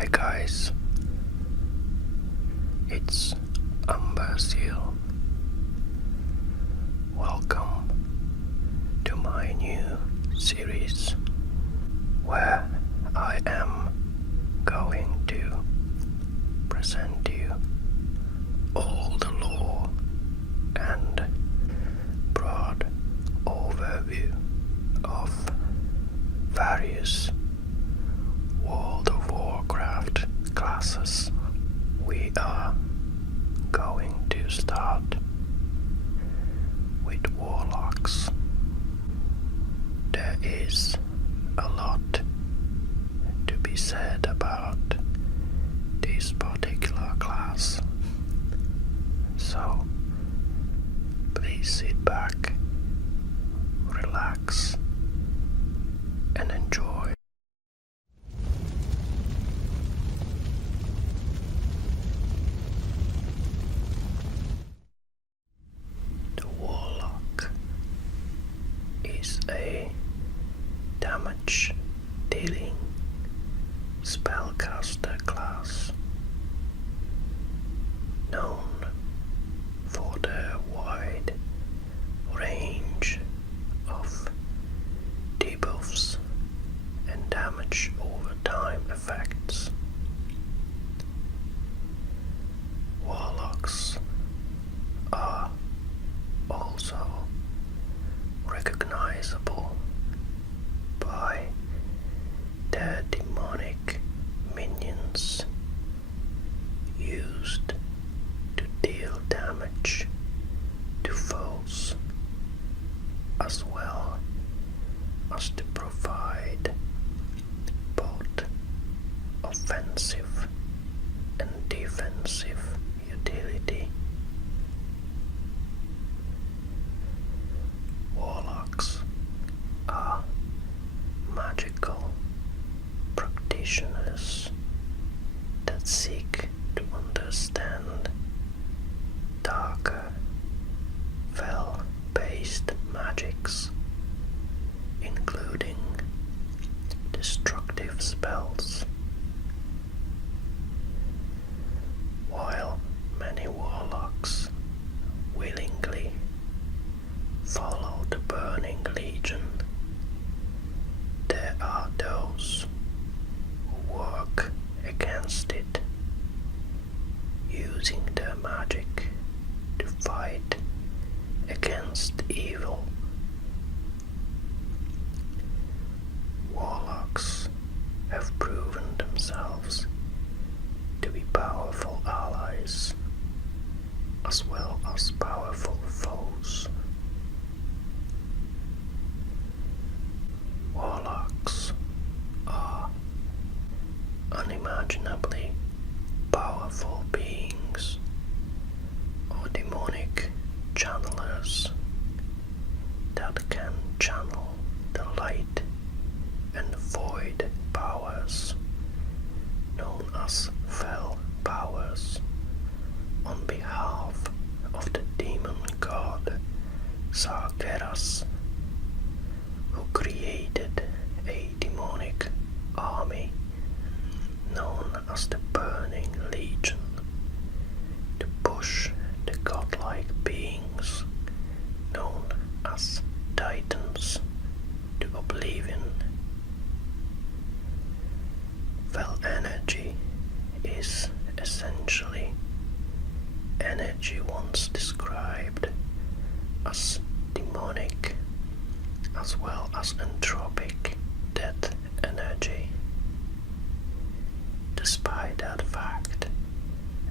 Hi guys, it's Amberseal. Welcome to my new series where I am going to present you all the lore and broad overview of various World of Warcraft classes. We are going to start with Warlocks. There is a lot to be said about this particular class, so please sit back, relax, and enjoy. The Warlock is a damage dealing spellcaster class known for their wide range of debuffs and damage over time effects. Warlocks are also recognizable by their demonic minions used to deal damage to foes, as well as to provide both offensive and defensive utility. Warlocks are magical practitioners that seek to understand darker, spell-based magics, including destructive spells. While many warlocks willingly follow the Burning Legion, there are those who work against it, using their magic to fight against evil. Warlocks have proven themselves to be powerful allies as well as powerful foes. Warlocks are unimaginably powerful beings or demonic channelers that can channel the light and void powers known as fell powers on behalf of the demon god Sargeras, who created a demonic army known as the Burning Legion to push the godlike beings known as Titans to oblivion. Fell energy is essentially energy once described as demonic as well as entropic death energy. Despite that fact,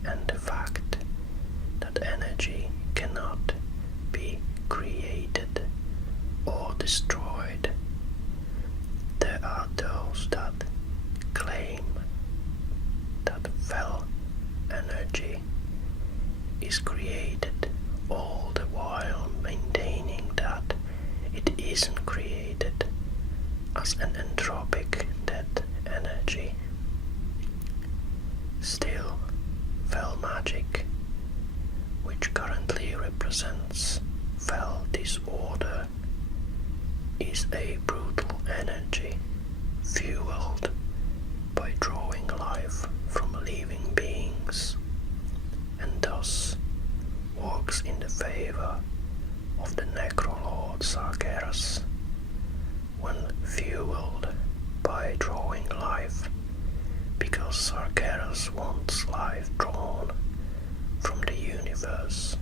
and the fact that energy cannot be created or destroyed, there are those that claim that fell energy is created, all the while maintaining that it isn't created as an entropic death energy. Still, fell magic, which currently represents fell disorder, is a brutal energy fueled by drawing life from living beings, and thus works in the favor of the Necrolord Sargeras when fueled by drawing life, because Sargeras wants life drawn from the universe.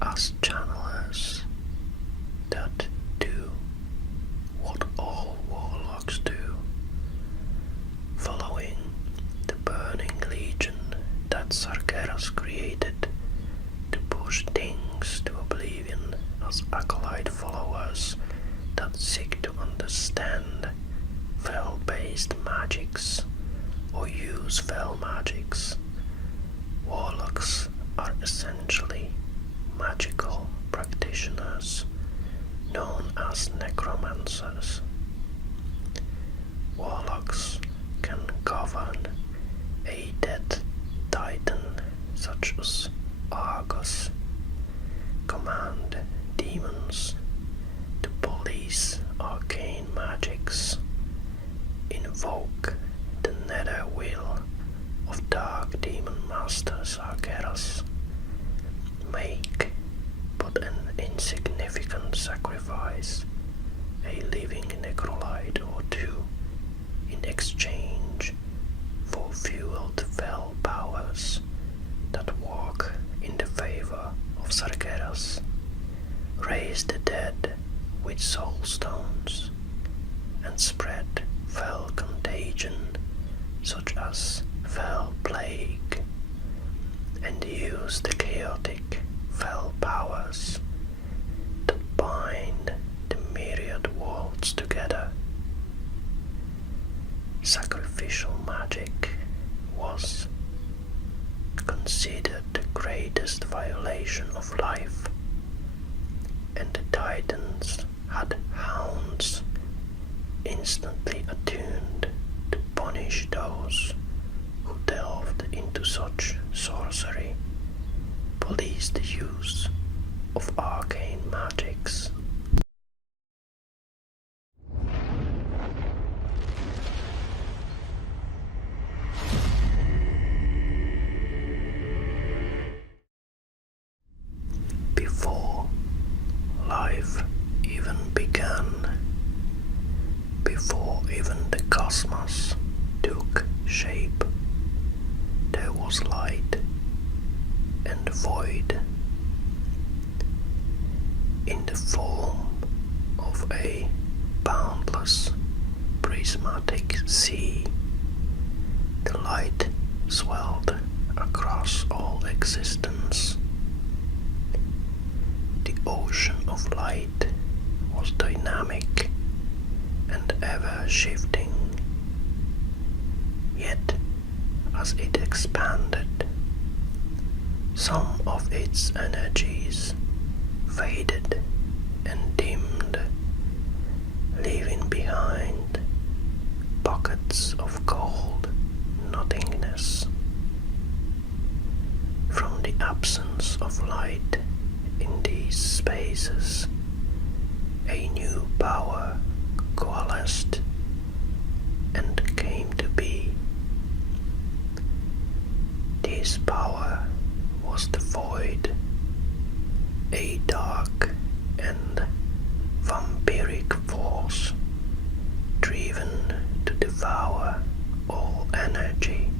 As channelers that do what all warlocks do, following the burning legion that Sargeras created to push things to oblivion as acolyte followers that seek to understand fel-based magics or use fel magics. Warlocks are essentially magical practitioners known as necromancers. Warlocks can govern a dead titan such as Argus, command demons to police arcane magics, invoke the nether will of Dark Demon Master Sargeras, make but an insignificant sacrifice, a living necrolyte or two, in exchange for fueled fel powers that work in the favor of Sargeras, raise the dead with soul stones, and spread fel contagion such as fel plague, and use the chaotic fel powers that bind the myriad worlds together. Sacrificial magic was considered the greatest violation of life, and the Titans had hounds instantly attuned to punish those who delved into such sorcery, police the use of arcane magics. Before life even began, before even the cosmos took shape, there was light and void. In the form of a boundless prismatic sea, the light swelled across all existence. The ocean of light was dynamic and ever shifting, yet as it expanded, some of its energies faded and dimmed, leaving behind pockets of cold nothingness. From the absence of light in these spaces, a new power coalesced and came to be. This power was the void, a dark and vampiric force driven to devour all energy,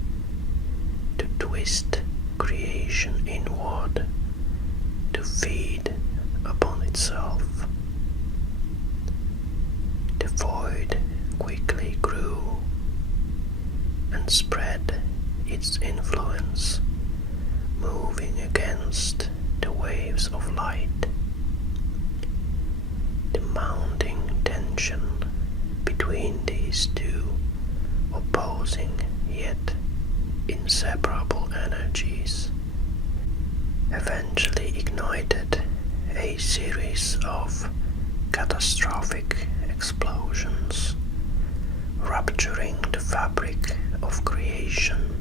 to twist creation inward, to feed upon itself. The void quickly grew and spread its influence, moving against the waves of light. The mounting tension between these two opposing yet inseparable energies eventually ignited a series of catastrophic explosions, rupturing the fabric of creation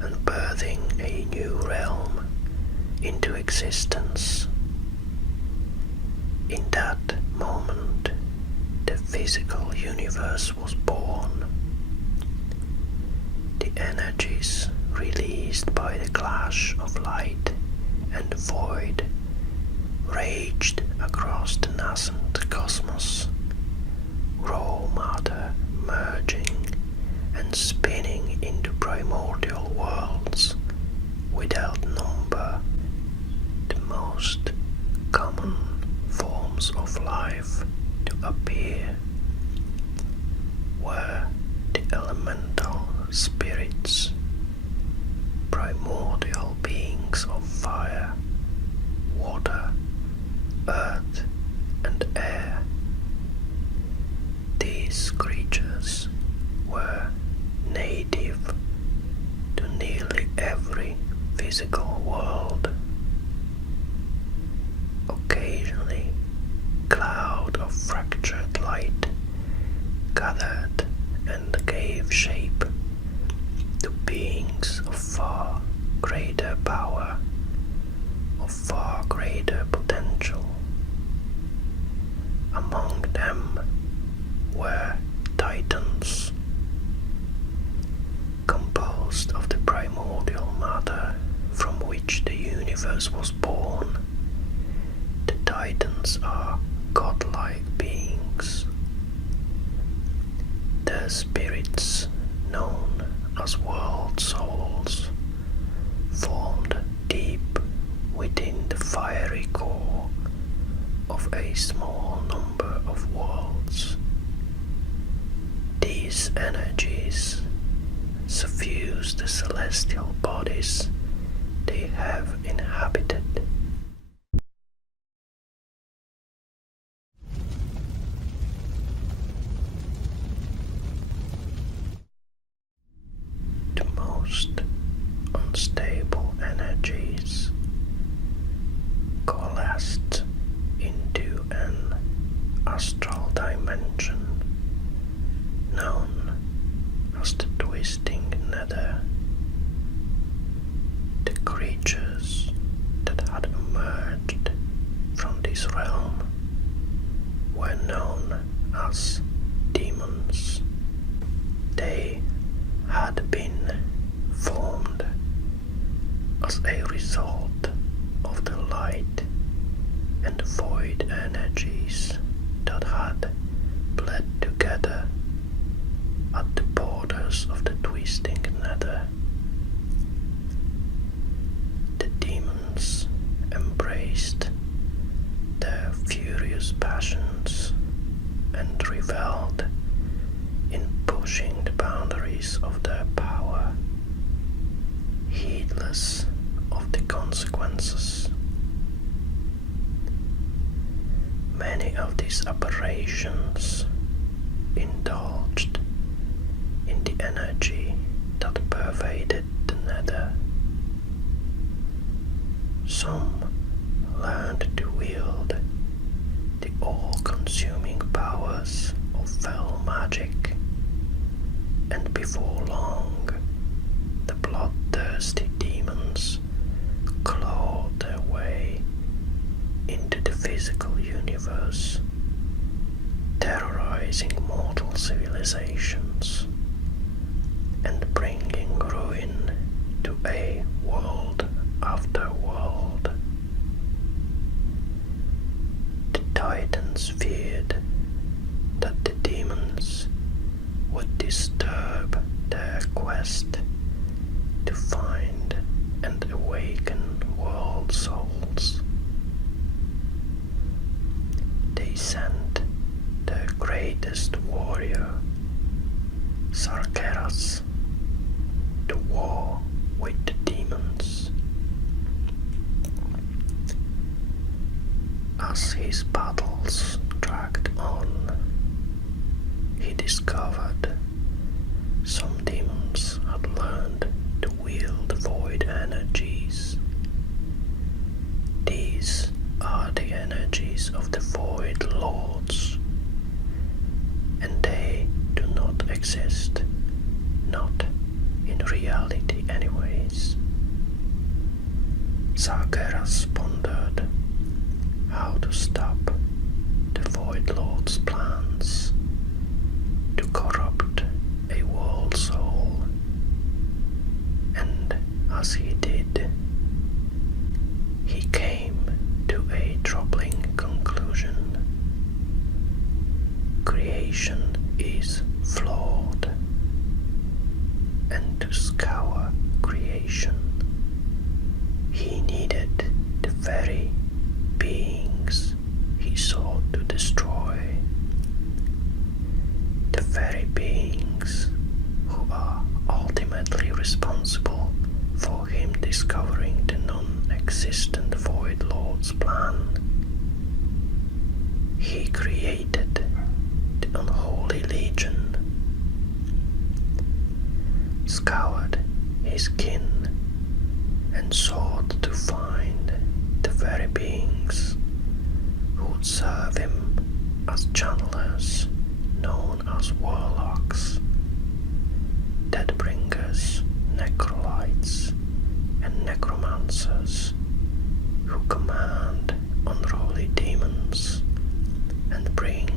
and birthing a new realm into existence. In that moment, the physical universe was born, The energies released by the clash of light and void raged across the nascent cosmos, raw matter merging and spinning into primordial worlds without number. The most common forms of life to appear were the elemental spirits, primordial beings of fire, water, earth, and air. These creatures were native to nearly every physical world. Occasionally, cloud of fractured light gathered and gave shape to beings of far greater power, of far greater potential. Among them were titans, composed of the primordial matter from which the universe was born. The titans are godlike beings. Their spirits, known as world souls, formed deep within the fiery core of a small number of worlds. These energies suffuse the celestial bodies they have inhabited. The most unstable energies coalesced into an astral dimension known as the twisting nether. The creatures that had emerged from this realm were known as demons. They had been formed as a result of the light and void energies that had bled together at the borders of the twisting nether. The demons embraced their furious passions and reveled in pushing the boundaries of their power, heedless of the consequences. Many of these aberrations indulged in the energy that pervaded the nether. Some learned to wield the all-consuming powers of fell magic, and before long, the bloodthirsty demons clawed their way into the physical universe, terrorizing mortal civilizations and bringing ruin to a world after world. The Titans feared that the demons would disturb their quest to find and awaken world souls. They sent their greatest warrior, Sargeras, to war with the demons. As his battles dragged on, he discovered some demons had learned to wield void energies. These are the energies of the Void Lords, and they do not exist, not in reality anyways. Sargeras pondered how to stop the Void Lord's plans to corrupt a world soul as he did, he came to a troubling conclusion. Creation is flawed, and to scour creation, he needed the very beings he sought to destroy, the very beings who are ultimately responsible for him discovering the non-existent Void Lord's plan. He created the unholy legion, scoured his kin, and sought to find the very beings who would serve him as channelers known as warlocks, deadbringers, necrolytes, and necromancers who command unruly demons and bring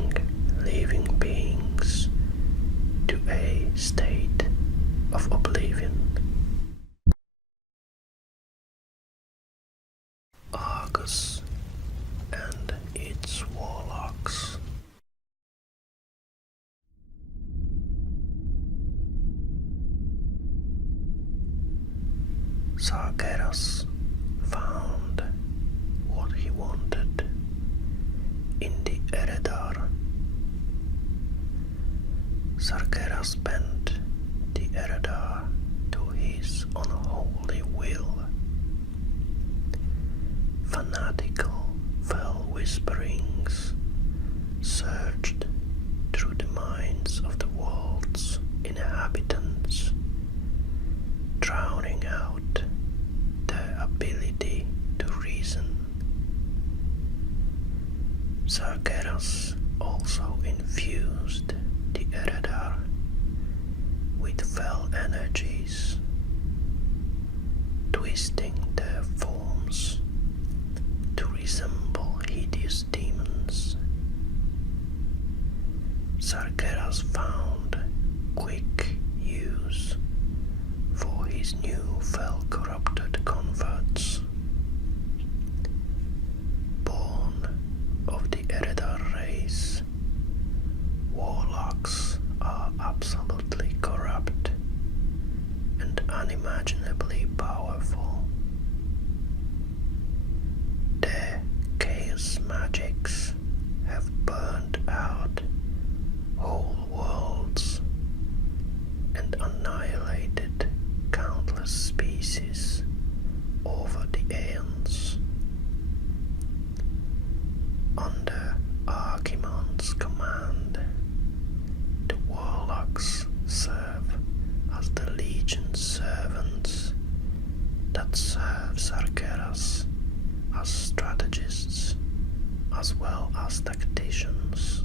living beings to a state of oblivion. Argus and its warlocks. Sargeras found what he wanted in the Eredar. Sargeras bent the Eredar to his unholy will. Fanatical fell whisperings surged through the minds of the world's inhabitants, drowning out their ability to reason. Sargeras also infused the Eredar with fell energies, twisting their forms to resemble hideous demons. Sargeras found quick use for his new fell-corrupted converts. Born of the Eredar race, warlocks are absolutely corrupt and unimaginably powerful. Their chaos magics have burned out whole worlds and annihilated countless species over the aeons. Under Archimonde's command, the warlocks serve as the Legion's servants that serve Sargeras as strategists as well as tacticians.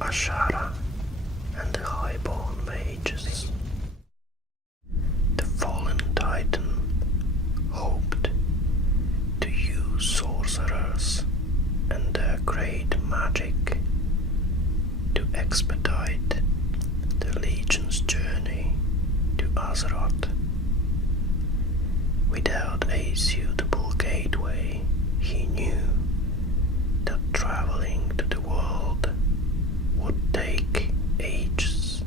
Ashara and the Highborn Mages. The fallen Titan hoped to use sorcerers and their great magic to expedite the Legion's journey to Azeroth. Without a suitable gateway, he knew that traveling to the world would take ages,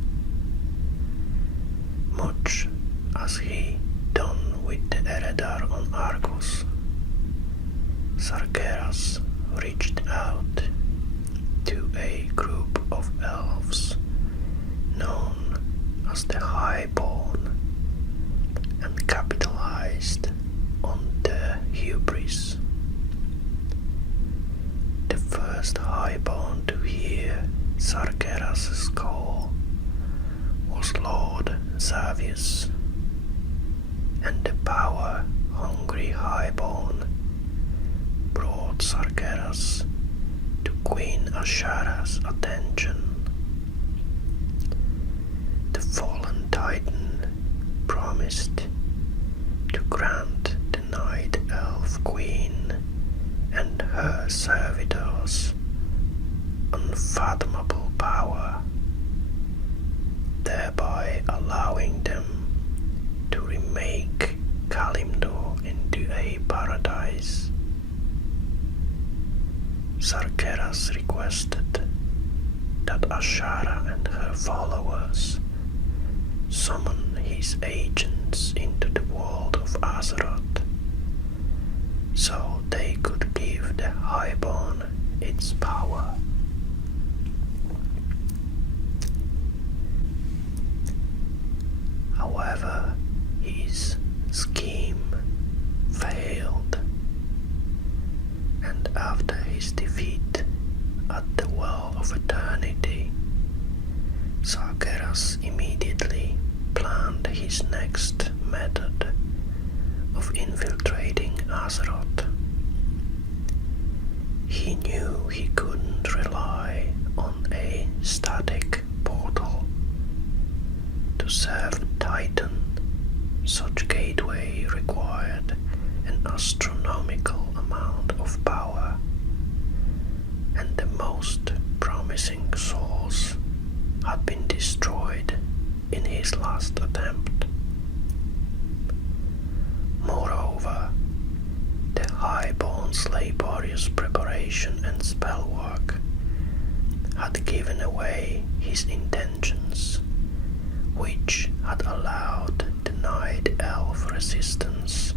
much as he done with the Eredar on Argus. Sargeras reached out to a group of elves known as the Highborn and capitalized on their hubris. The first Highborn to hear Sargeras' call was Lord Xavius, and the power-hungry Highborn brought Sargeras to Queen Ashara's attention. The fallen Titan promised to grant the Night Elf Queen and her servitors unfathomable power, thereby allowing them to remake Kalimdor into a paradise. Sargeras requested that Ashara and her followers summon his agents into the world of Azeroth, so they could give the Highborn its power. However, his scheme failed, and after his defeat at the Well of Eternity, Sargeras immediately planned his next method of infiltrating Azeroth. He knew he couldn't rely on a static portal to serve Titan. Such gateway required an astronomical amount of power, and the most promising source had been destroyed in his last attempt. Moreover, the Highborn's laborious preparation and spellwork had given away his intentions, which had allowed the Night Elf resistance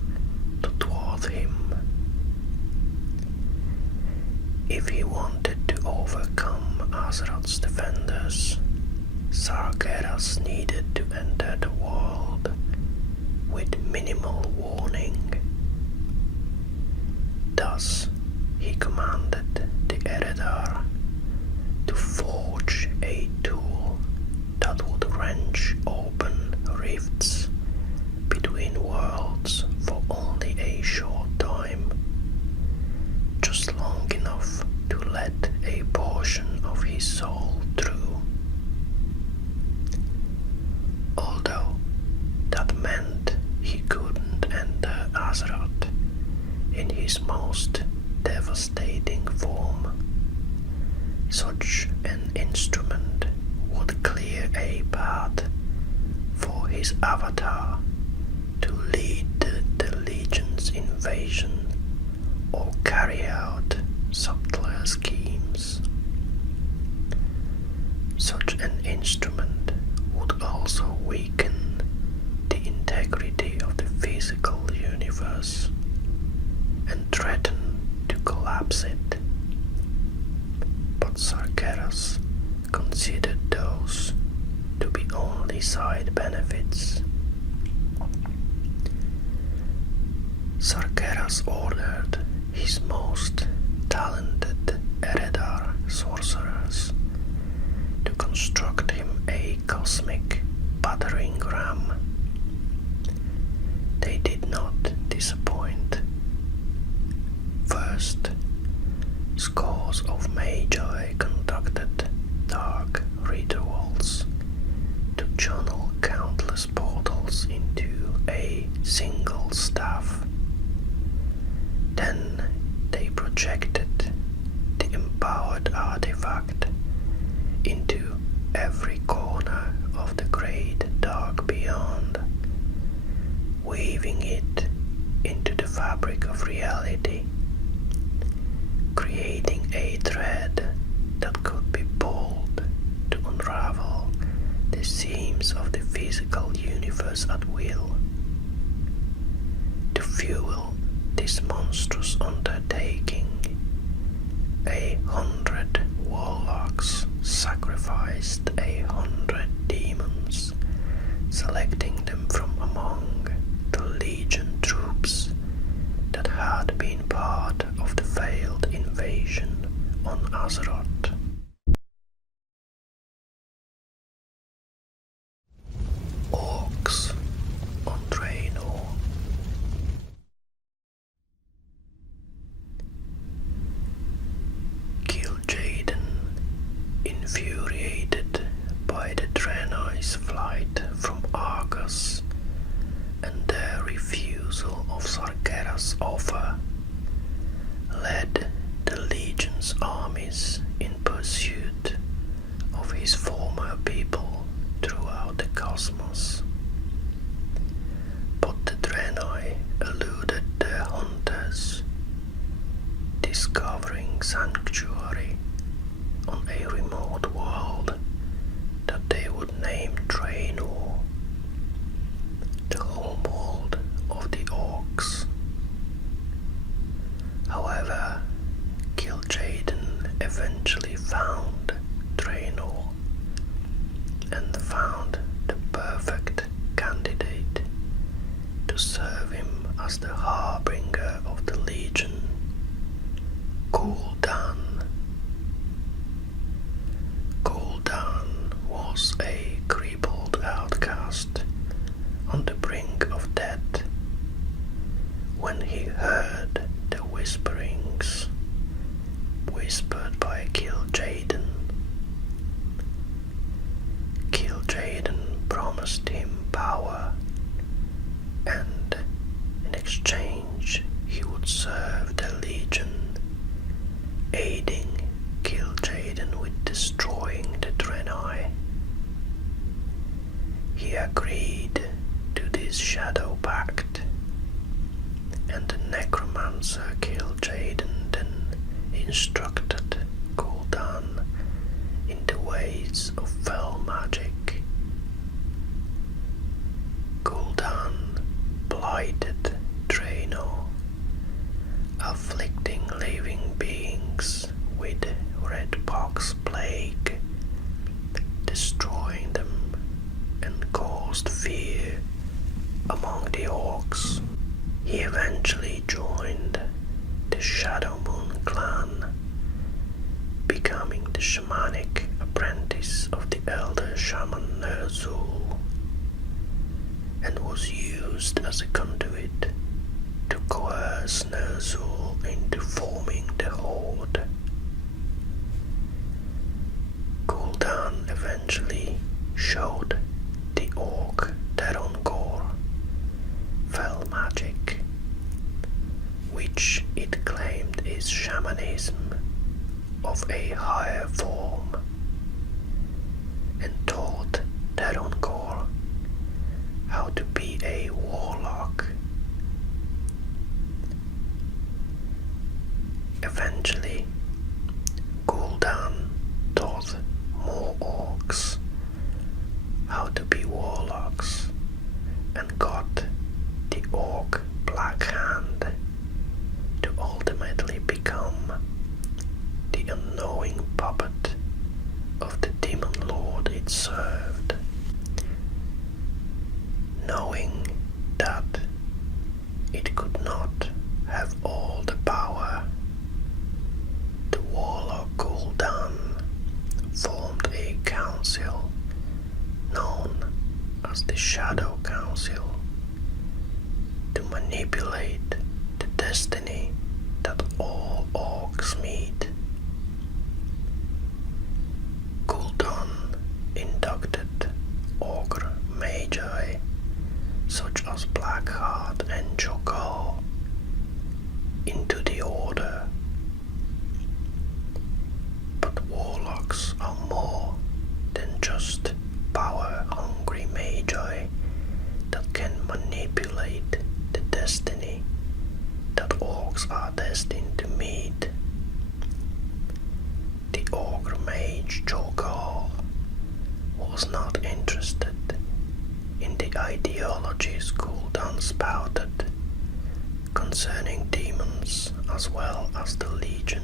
to thwart him. If he wanted to overcome Azeroth's defenders, Sargeras needed to enter the world with minimal warning. Thus, he commanded the Eredar to forge a tool that would wrench open rifts between worlds for only a short time, just long enough to let a portion of his soul through. Although that meant he couldn't enter Azeroth in his most devastating form, such an instrument would clear a path for his avatar to lead the Legion's invasion or carry out subtler schemes. Such an instrument would also weaken the integrity of the physical universe and threaten to collapse it. But Sargeras considered those to be only side benefits. Sargeras ordered his most talented Eredar sorcerers to construct him a cosmic battering ram. They did not disappoint. First, scores of Magi conducted dark rituals to channel countless portals into a single staff. Then they projected the empowered artifact into every corner of the great dark beyond, weaving it into the fabric of reality, creating a thread that could be pulled to unravel the seams of the physical universe at will. To fuel this monstrous undertaking, 100 warlocks sacrificed 100 demons, selecting them from among the Legion troops that had been part of the failed invasion on Azeroth. Orcs on Draenor. cosmos. But the Draenei eluded the hunters, discovering sanctuary on a remote world that they would name Draenor, the homeworld of the orcs. However, gul'dan eventually found Draenor and found the perfect candidate to serve him as the harbinger of the Legion, gul'dan. Gul'dan was a crippled outcast on the brink of death when he heard the whisperings whispered by gul'dan. Gul'dan promised him power, and in exchange he would serve the Legion, aiding gul'dan with destroying the Draenei. He agreed to this shadow pact, and the necromancer gul'dan then instructed gul'dan in the ways of fell magic. Gul'dan blighted Draenor, afflicting living beings with red pox plague, destroying them, and caused fear among the orcs. He eventually joined the Shadow Moon clan, becoming the shamanic apprentice of the elder shaman Ner'zhul, and was used as a conduit to coerce Ner'zhul into forming the Horde. Gul'dan eventually showed the orc Terongor fell magic, which it claimed is shamanism of a higher form, and taught Terongor how to be a warlock. Eventually, Gul'dan taught more orcs how to be warlocks, and got the orc Black Hand to ultimately become the unknowing puppet of the demon lord it served. Knowing that it could not have all the power, the warlock Gul'dan formed a council known as the Shadow Council to manipulate the destiny that all orcs meet. Gul'dan inducted ogre magi such as Blackheart and Jokal into the order. But warlocks are more than just power-hungry magi that can manipulate the destiny that orcs are destined to meet. The ogre mage Jokal was not interested in the ideologies Gul'dan spouted concerning demons as well as the Legion,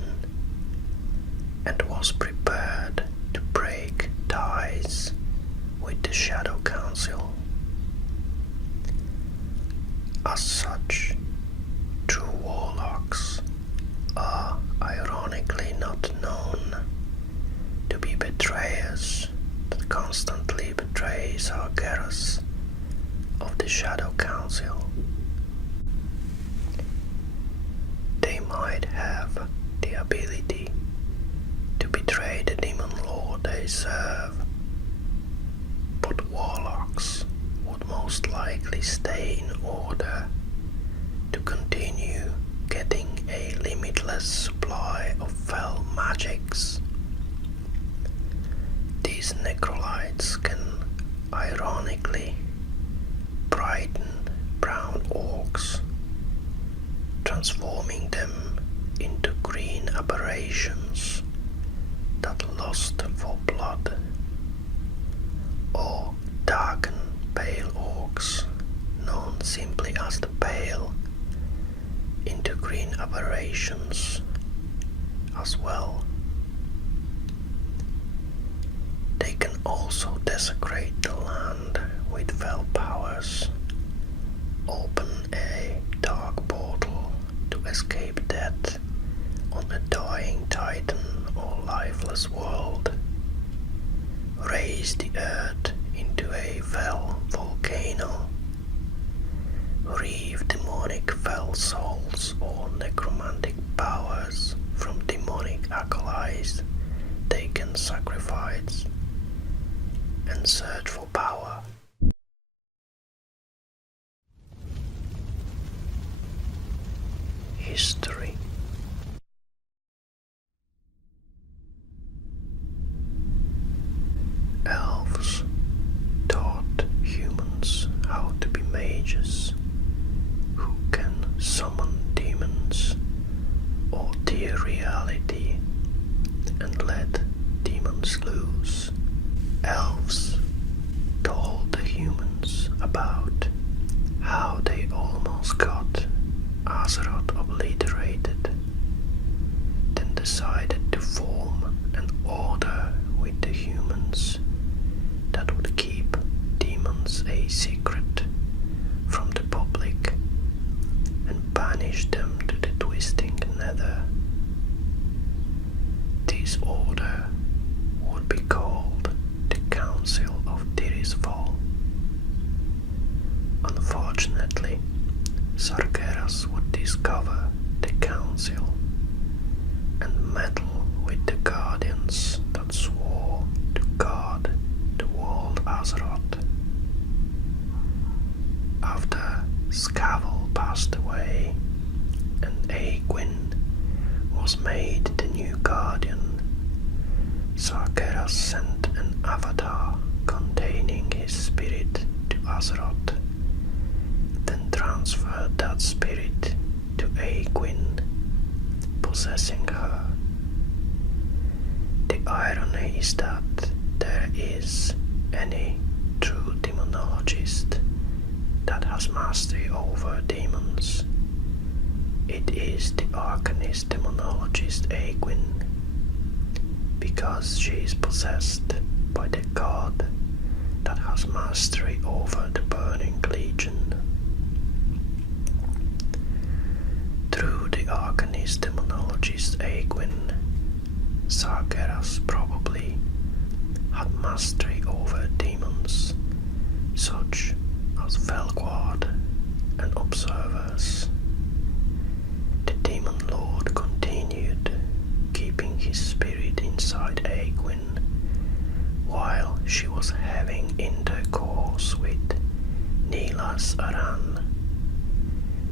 and was prepared to break ties with the Shadow Council. As such, true warlocks are ironically not known to be betrayers that constantly betray Sargeras of the Shadow Council. They might have the ability to betray the demon lord they serve, but warlocks would most likely stay in order to continue getting a limitless supply of fell magics. These necrolytes can ironically brighten brown orcs, transforming them into green aberrations that lust for blood, or darken pale orcs, known simply as the Pale, into green aberrations as well. They can also desecrate the land with fell powers, open a dark portal to escape death on a dying titan or lifeless world, raise the earth into a fell volcano, reave demonic fell souls or necromantic powers from demonic acolytes they can sacrifice, and search for power. History. Elves taught humans how to be mages who can summon demons or tear reality and let demons loose. Elves told the humans about how they almost got Azeroth obliterated, then decided to form an order with the humans that would keep demons a secret from the public and banish them to the twisting nether. This order would be called the Council of Tirisfal. Unfortunately, Sargeras would discover the council and meddle with the guardians that swore to guard the world Azeroth. After Scavel passed away and Aegwynn was made the new guardian, Sargeras sent an avatar containing his spirit to Azeroth, then transferred that spirit to Aegwynn, possessing her. The irony is that there is any true demonologist that has mastery over demons. It is the arcanist demonologist Aegwynn, because she is possessed by the god that has mastery over the Burning Legion. Through the arcanist demonologist Aegwynn, Sargeras probably had mastery over demons such as Felguard and Observers. The demon lord continued keeping his spirit inside Aegwynn while she was having intercourse with Nilas Aran,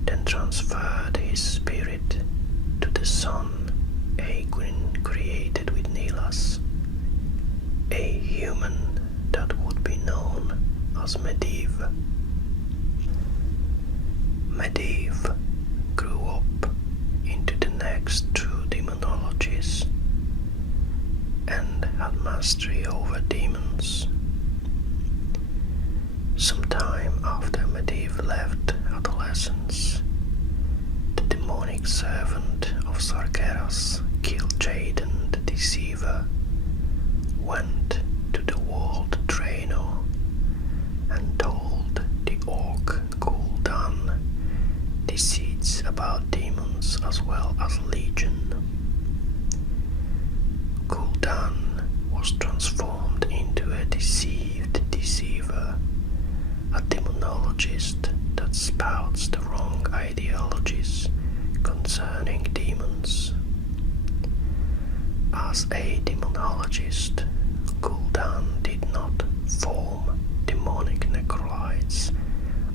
then transferred his spirit to the son Aegwynn created with Nilas, a human that would be known as Medivh. Medivh grew up into the next true demonologist and had mastery over demons. Sometime after Medivh left adolescence, the demonic servant of Sargeras, Kil'jaeden the Deceiver, went to the world Draenor and told the orc gul'dan deceits about demons as well as Legion. Gul'dan was transformed into a deceived deceiver, a demonologist that spouts the wrong ideologies concerning demons. As a demonologist, Gul'dan did not form demonic necrolytes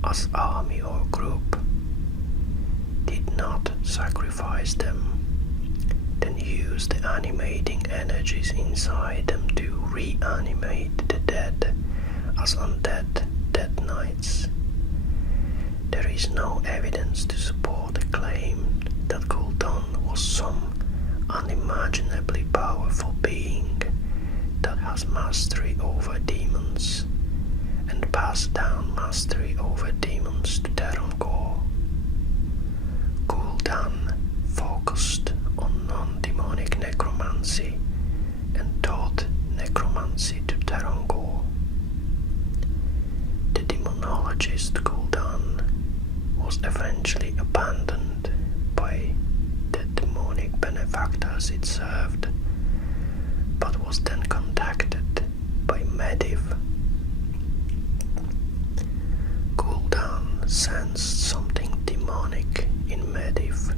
as army or group, did not sacrifice them, then use the animating energies inside them to reanimate the dead as as undead dead knights. There is no evidence to support the claim that gul'dan was some unimaginably powerful being that has mastery over demons and passed down mastery over demons to Terongor. Gul'dan focused on non-demonic necromancy and taught necromancy to Terongor. The demonologist gul'dan was eventually abandoned by the demonic benefactors it served, but was then contacted by Mediv. Gul'dan sensed something demonic in Mediv.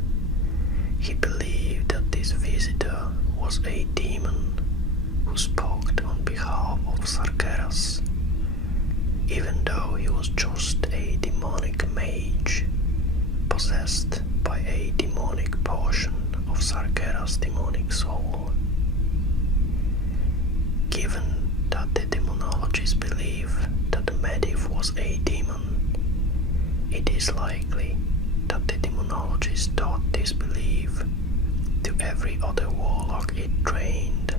He believed that this visitor was a demon who spoke on behalf of Sargeras, even though he was just a demonic mage possessed by a demonic portion of Sargeras' demonic soul. Given that the demonologists believe that Mediv was a demon, it is likely that the demonologist taught this belief to every other warlock it trained.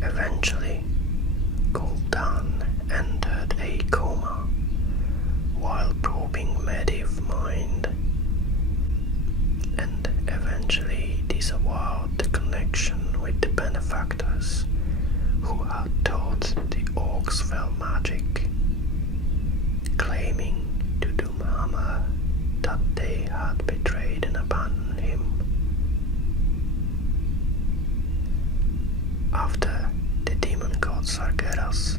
Eventually, gul'dan entered a coma while probing Mediv's mind, and eventually disavowed the connection with the benefactors who had taught the orcs fell magic, claiming to Doomhammer that they had betrayed and abandoned him. After the demon god Sargeras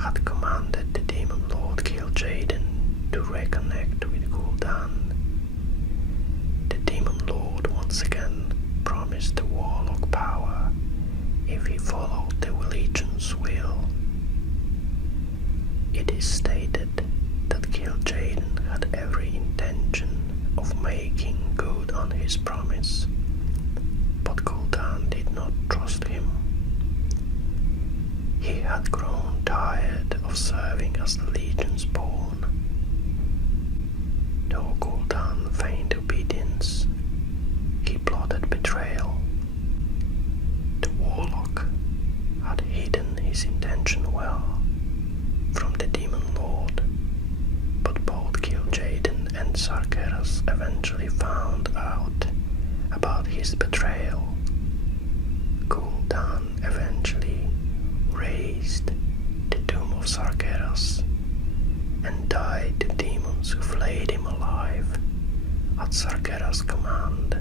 had commanded the demon lord gul'dan to reconnect with gul'dan, the demon lord once again promised the warlock power if he followed the religion's will. It is stated that gul'dan had every intention of making good on his promise, but gul'dan did not trust him. He had grown tired of serving as the Legion's pawn. Though gul'dan feigned obedience, he plotted betrayal. The warlock had hidden his intention well from the demon lord, but both gul'dan and Sargeras eventually found out about his betrayal. Gul'dan eventually raised the tomb of Sargeras and died the demons who flayed him alive at Sargeras' command.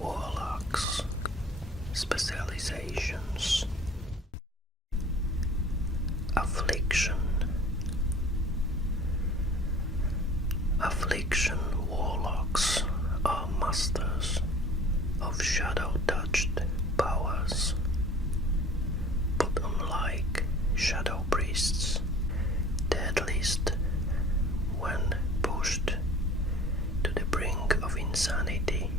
Warlocks. Specializations. Affliction. Affliction warlocks are masters of shadow-touched powers, but unlike shadow priests, deadliest when pushed to the brink of insanity.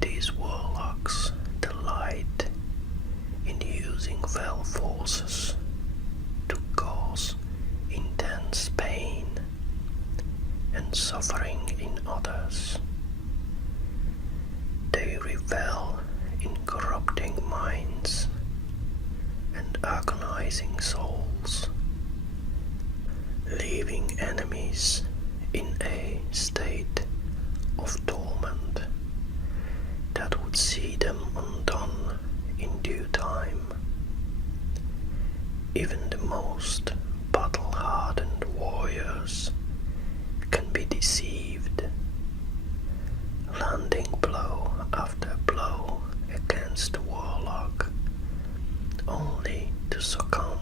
These warlocks delight in using fell forces to cause intense pain and suffering in others. They revel in corrupting minds and agonizing souls, leaving enemies in a state of torment that would see them undone in due time. Even the most battle-hardened warriors can be deceived, landing blow after blow against the warlock, only to succumb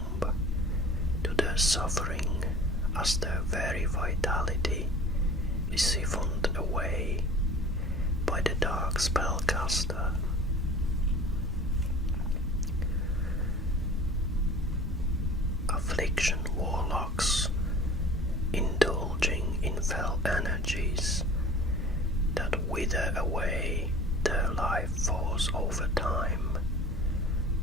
to their suffering as their very vitality is siphoned away by the dark spellcaster. Affliction warlocks, indulging in fell energies that wither away their life force over time.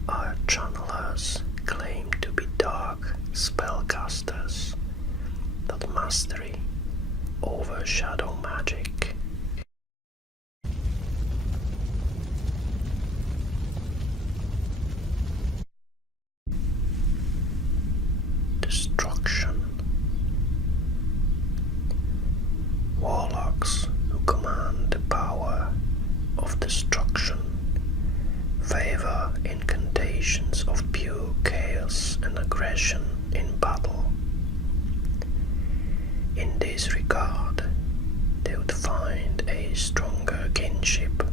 Our channelers claim to be dark spellcasters that mastery over shadow magic. Destruction. Warlocks who command the power of destruction favor incantations of pure chaos and aggression in battle. In this regard, they would find a stronger kinship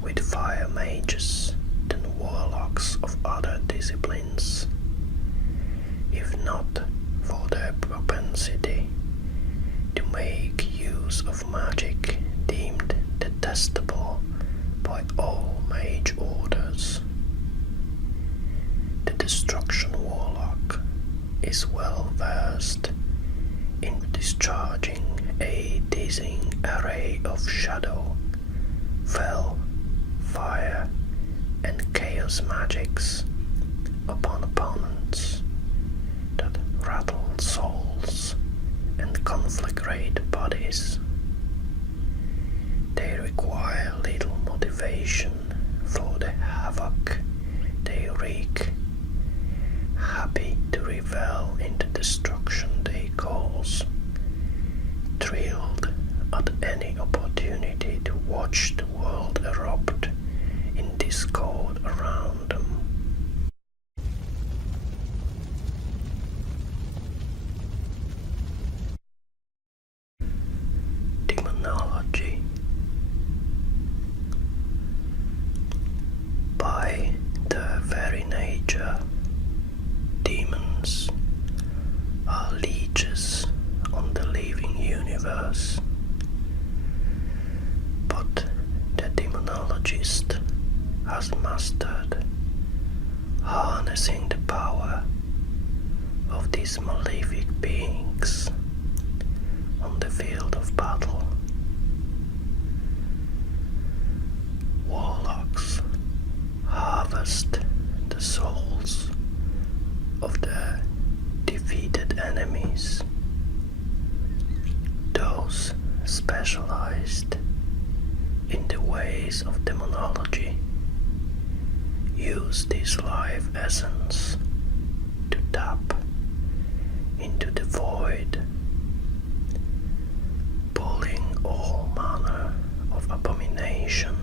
with fire mages than warlocks of other disciplines, if not for their propensity to make use of magic deemed detestable by all mage orders. The Destruction Warlock is well versed in discharging a dizzying array of shadow, fell, fire, and chaos magics upon opponents that rattle souls and conflagrate bodies. They require little motivation for the havoc they wreak, happy to revel in the destruction they cause, thrilled at any opportunity to watch the world erupt in discord around them. Demonology. By their very nature, demons are leeches on the living universe, but the demonologist has mastered harnessing the power of these malefic beings on the field of battle. Warlocks harvest the souls of their defeated enemies. Those specialized in the ways of demonology use this life essence to tap into the void, pulling all manner of abomination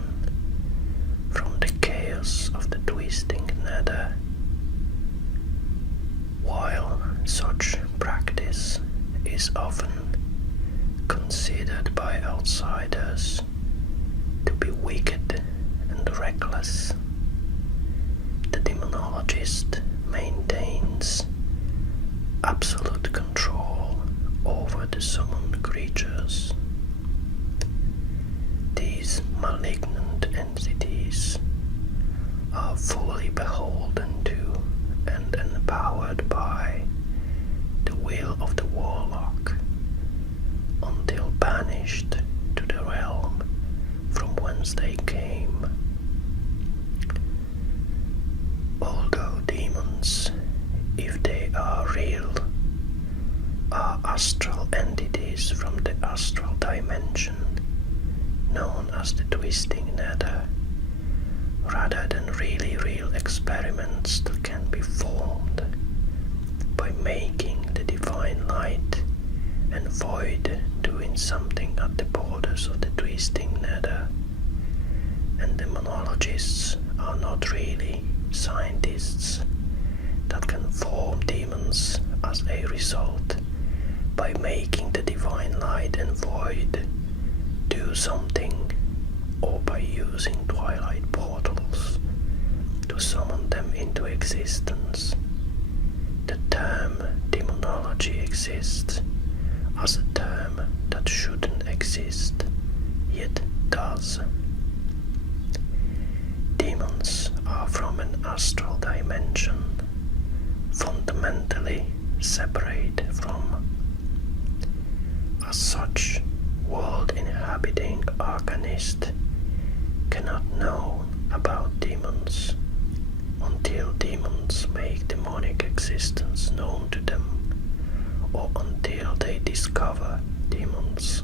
from the chaos of the twisting nether. While such practice is often considered by outsiders to be wicked and reckless, the demonologist maintains absolute control over the summoned creatures. These malignant entities are fully beholden to and empowered by the will of the warlock until banished to the realm from whence they came. Although demons, if they are real, are astral entities from the astral dimension known as the twisting nether, rather than really real experiments that can be formed by making the divine light and void doing something at the borders of the twisting nether, and demonologists are not really scientists that can form demons as a result by making the divine light and void do something, or by using twilight portals to summon them into existence. The term demonology exists as a term that shouldn't exist, yet does. Demons are from an astral dimension, fundamentally separate from As such, world-inhabiting arcanists cannot know about demons until demons make demonic existence known to them, or until they discover demons.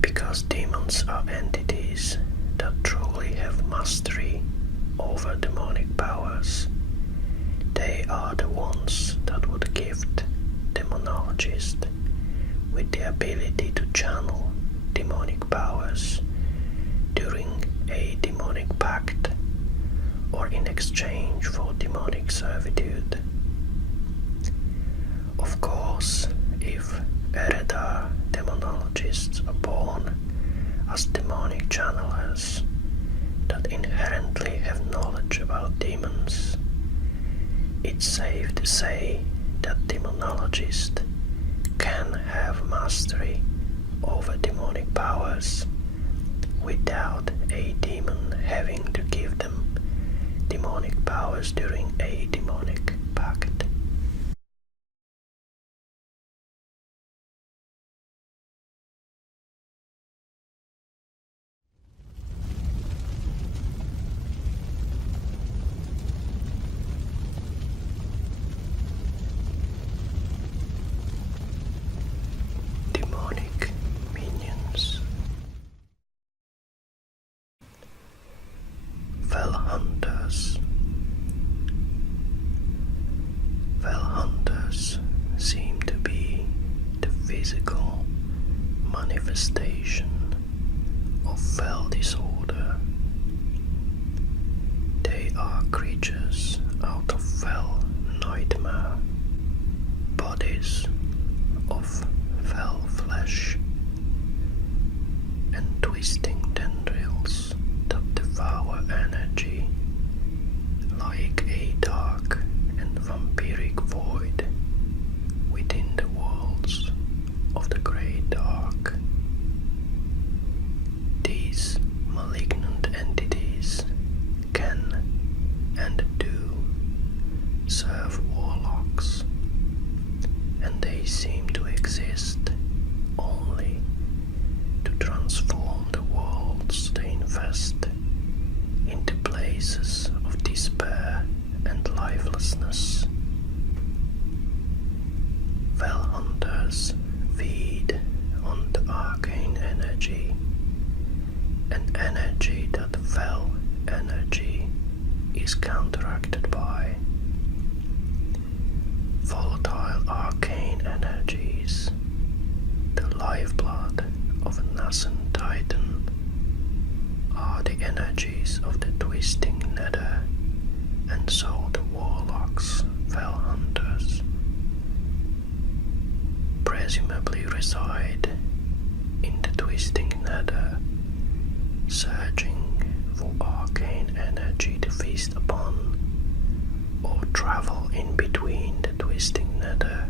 Because demons are entities that truly have mastery over demonic powers, they are the ones that would gift demonologists with the ability to channel demonic powers during a demonic pact or in exchange for demonic servitude. Of course, if Eredar demonologists are born as demonic channelers that inherently have knowledge about demons, it's safe to say that demonologists can have mastery over demonic powers without a demon having to give them demonic powers during a demonic pact. Demonic minions. Fell hunters. Fell hunters seem to be the physical manifestation of fell disorder. They are creatures out of fell nightmare, bodies of fell flesh, and twisting tendrils that devour energy like a dark and vampiric void within the worlds of the Great Dark. These malignant entities can and do serve warlocks, and they seem to exist only to transform the worlds they infest into places of despair and lifelessness. Fell hunters feed on the arcane energy, an energy that fell energy is counteracted by. Volatile arcane energies, the lifeblood of a nascent titan, are the energies of the twisting nether, and so the warlocks, fell hunters, presumably reside in the twisting nether, searching for arcane energy to feast upon, or travel in between the twisting nether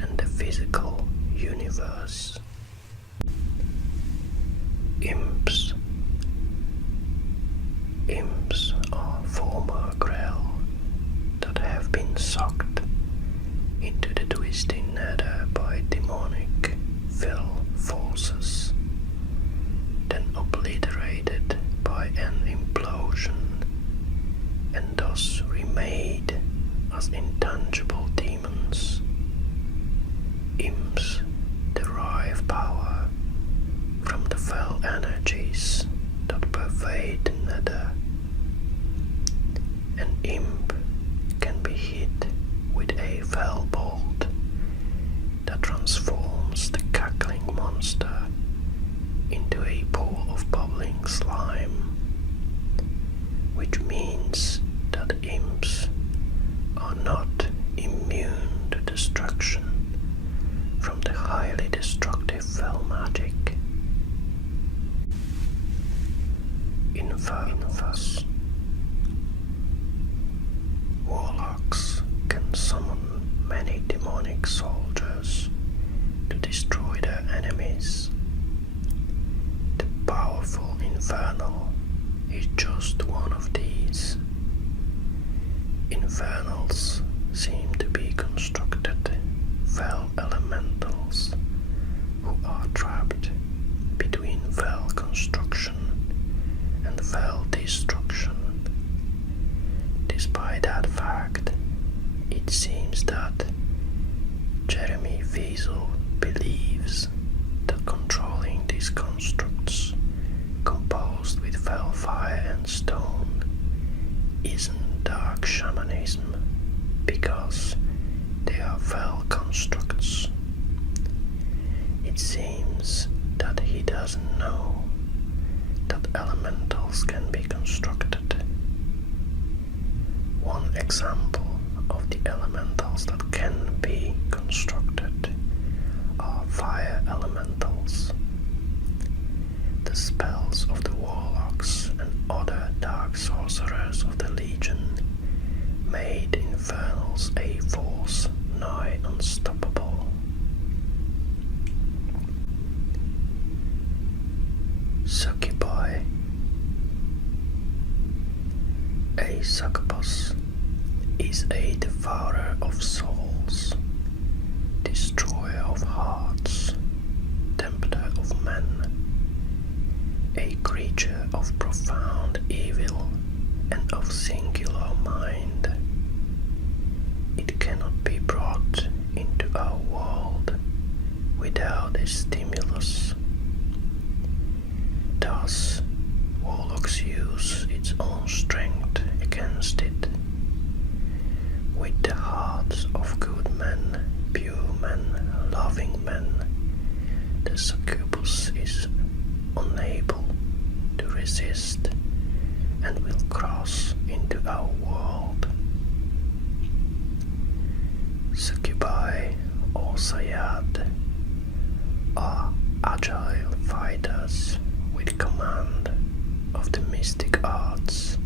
and the physical universe. Imps. Imps are former Grail that have been sucked into the twisting nether by demonic fell forces, then obliterated by an implosion, and thus remade as intangible demons. Imps derive power from the fell energies that pervade the nether. An imp can be hit with a fell bolt that transforms the cackling monster into a pool of bubbling slime, which means that imps are not immune to destruction from the highly destructive fell magic. Infernals. Warlocks can summon many demonic soldiers to destroy their enemies. The powerful Infernal is just one of these. Infernals seem to be constructed fell elemental these constructs, composed with fell fire and stone, isn't dark shamanism, because they are fell constructs. It seems that he doesn't know that elementals can be constructed. One example of the elementals that can be constructed are fire elementals. The spells of the warlocks and other dark sorcerers of the Legion made Infernal's a force nigh unstoppable. Succubi. A succubus is a devourer of souls, destroyer of hearts, tempter of men, a creature of profound evil and of singular mind. It cannot be brought into our world without a stimulus. Thus, warlocks use its own strength against it. With the hearts of good men, pure men, loving men, the succubus is unable to resist and will cross into our world. Succubi or Sayad are agile fighters with command of the mystic arts,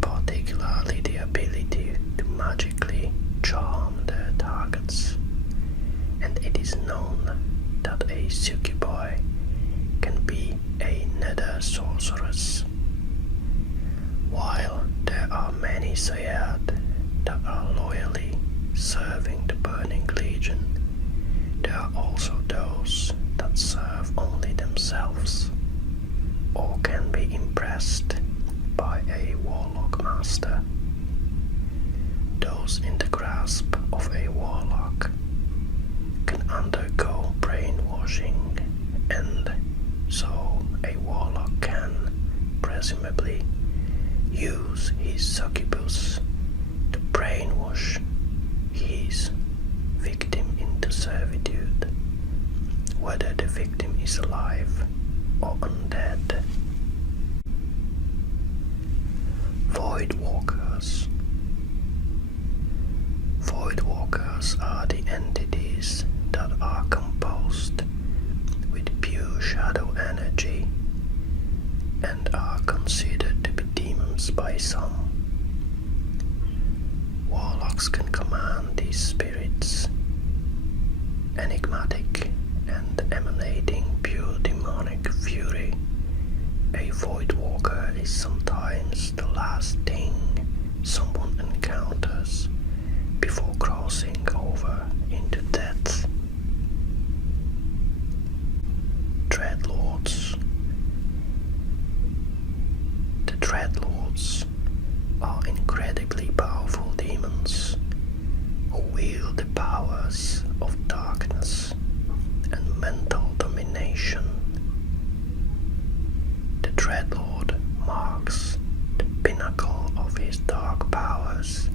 particularly the ability to magically charm their targets, and it is known that a succubi can be a nether sorceress. While there are many Sayad that are loyally serving the Burning Legion, there are also those that serve only themselves, or can be impressed by a warlock master. Those in the grasp of a warlock can undergo brainwashing, and so a warlock can, presumably, use his succubus to brainwash his victim into servitude, whether the victim is alive or undead. Voidwalkers. Voidwalkers are the entities that are composed with pure shadow energy and are considered to be demons by some. Warlocks can command these spirits, enigmatic and emanating pure demonic fury. A Voidwalker is sometimes the last thing someone encounters before crossing over into death. Dreadlords. The Dreadlords are incredibly powerful demons who wield the powers of darkness and mental domination. The Dreadlord marks the pinnacle of his dark powers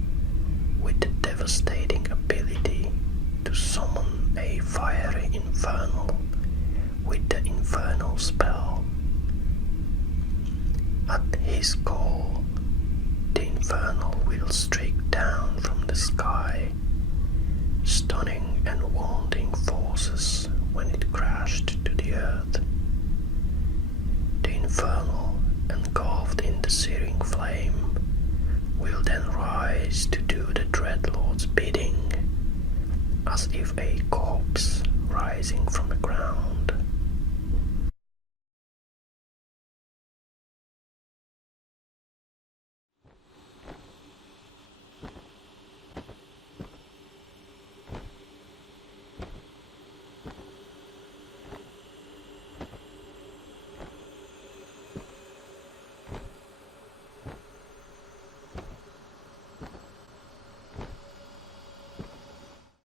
with the devastating ability to summon a fiery infernal with the infernal spell. At his call, the infernal will streak down from the sky, stunning and wounding forces when it crashed to the earth. The infernal, engulfed in the searing flame, will then rise to do the Dreadlord's bidding, as if a corpse rising from the ground.